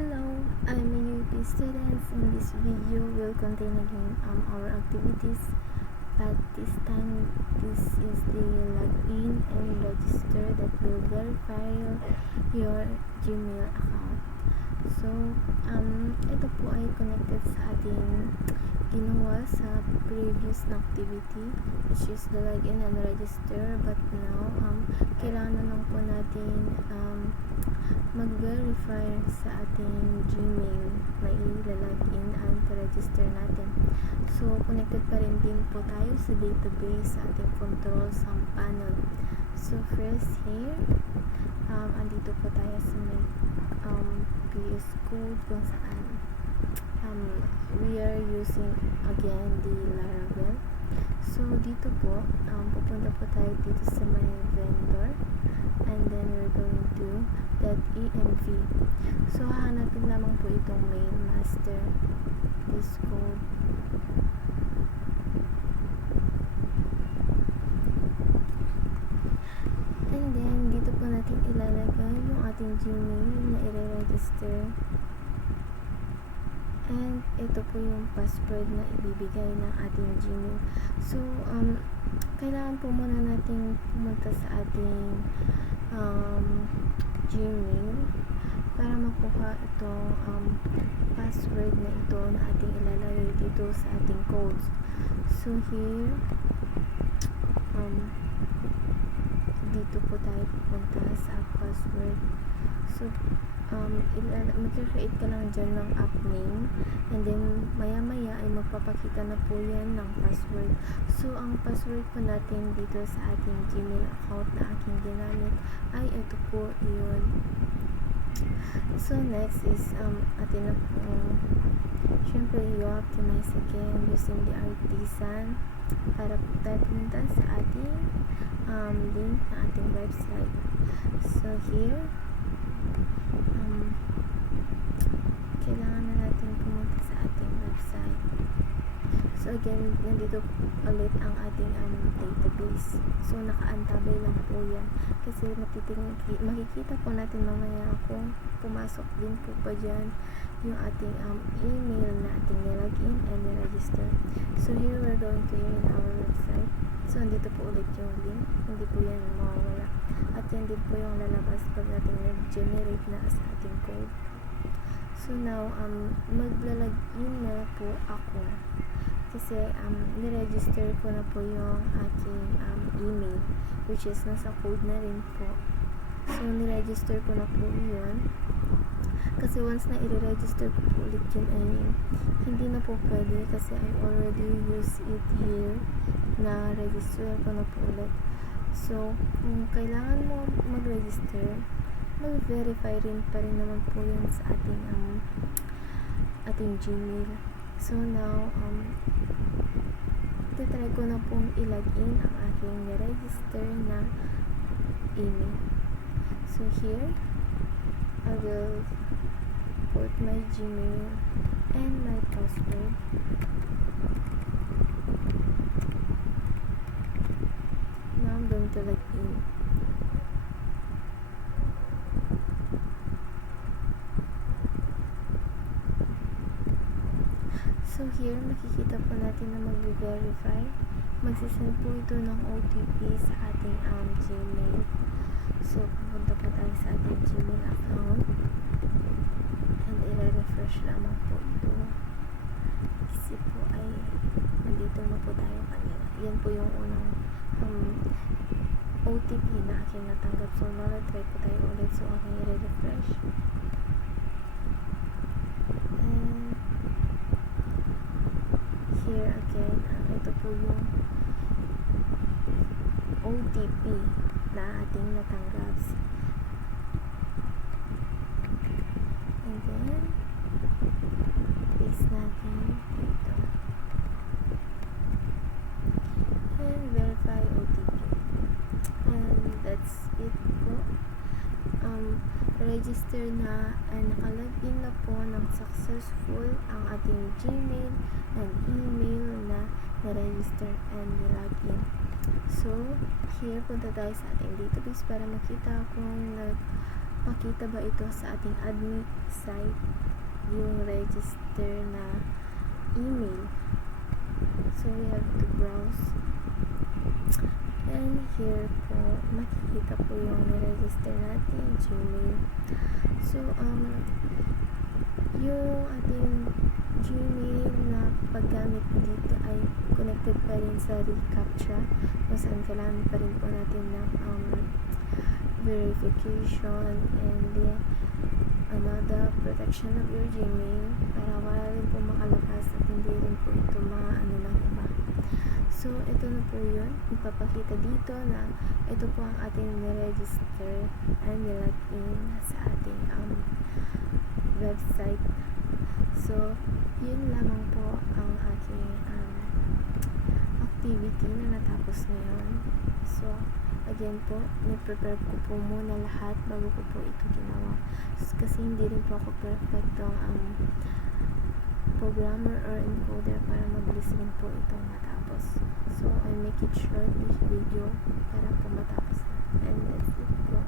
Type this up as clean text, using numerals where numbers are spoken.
Hello, I'm a UP student. In this video will contain again our activities, but this time this is the login and register that will verify your Gmail account. So, ito po ay connected sa ating ginawa sa previous na activity, which is the login and register, but now kailangan na lang po natin mag-verify sa ating Gmail na i-login and register natin. So, connected pa rin din po tayo sa database sa ating controls panel. So, first here, andito po tayo sa may PS Code kung saan we are using again the Laravel. So, dito po, pupunta po tayo dito sa may vendor, and then we're going to .env. So, hahanapin lamang po itong main master this code. And then, dito po natin ilalagay yung ating Gmail na i-register. And ito po yung password na ibibigay ng ating Gmail. So, kailangan po muna nating pumunta sa ating Gmail para makuha itong password na ito na ating ilalagay dito sa ating codes. So, here, dito po tayo pupunta sa password. So, mag-create ka lang dyan ng app name, and then maya ay magpapakita na po yan ng password. So, ang password po natin dito sa ating Gmail account na aking ginamit ay ito po yun. So, next is atin na po syempre i-optimize again using the artisan para po tayo pumunta sa ating link na ating website. So, here kailangan na natin pumunta sa ating website. So again, nandito ulit ang ating database. So nakaantabay lang po yan kasi makikita po natin mamaya kung pumasok din po pa dyan yung ating email na ating nilagin and register. So here we're going to in our website. So andito po ulit yung link, hindi po yan mawawala, at yan din po yung lalabas pag natin nag-generate na sa ating code. So now, maglalagin na po ako kasi niregister ko na po yung aking email, which is nasa code na rin po. So niregister ko na po yun kasi once na i-register ko po ulit yun ay hindi na po pwede kasi I already used it here na register ko na po ulit. So kung kailangan mo mag-register, mag-verify rin pa rin naman po yun sa ating Gmail. So now, titry ko na pong ilagin ang aking register na email. So here, I will put my Gmail and my password. Now I'm going to log in. So here, makikita po natin na mag-verify. Magsisend po ito ng OTP sa ating Gmail. So, pupunta po tayo sa ating Gmail account. And i-refresh lamang po ito. Kasi po ay nandito na po tayo kanina. Yan po yung unang OTP na aking natanggap. So, try po tayo ulit. So, aking i-refresh. And here again, ito po yung OTP na ating natanggap. And then paste natin dito and verify OTP, and that's it po. Register na and nakalagin na po ng successful ang ating Gmail and email na na-register and nilagin. So, here punta tayo sa ating database para makita kung makita ba ito sa ating admin site, yung register na email. So we have to browse, and here po makikita po yung register natin Gmail. So yung ating Gmail na paggamit dito ay connected pa rin sa reCAPTCHA, kung saan kailangan pa rin po natin ng verification and the protection of your Gmail para wala rin po makalabas at hindi rin po ito maano ng iba. So ito na po yun, ipapakita dito na ito po ang ating niregister and nilagin sa ating website. So yun lamang po ang aking activity na natapos ngayon. So again po, ni-prepare ko po muna lahat bago ko po ito ginawa. Kasi hindi rin po ako perfectong programmer or encoder para mabilis rin po itong matapos. So I make it short this video para po matapos na. And that's it po.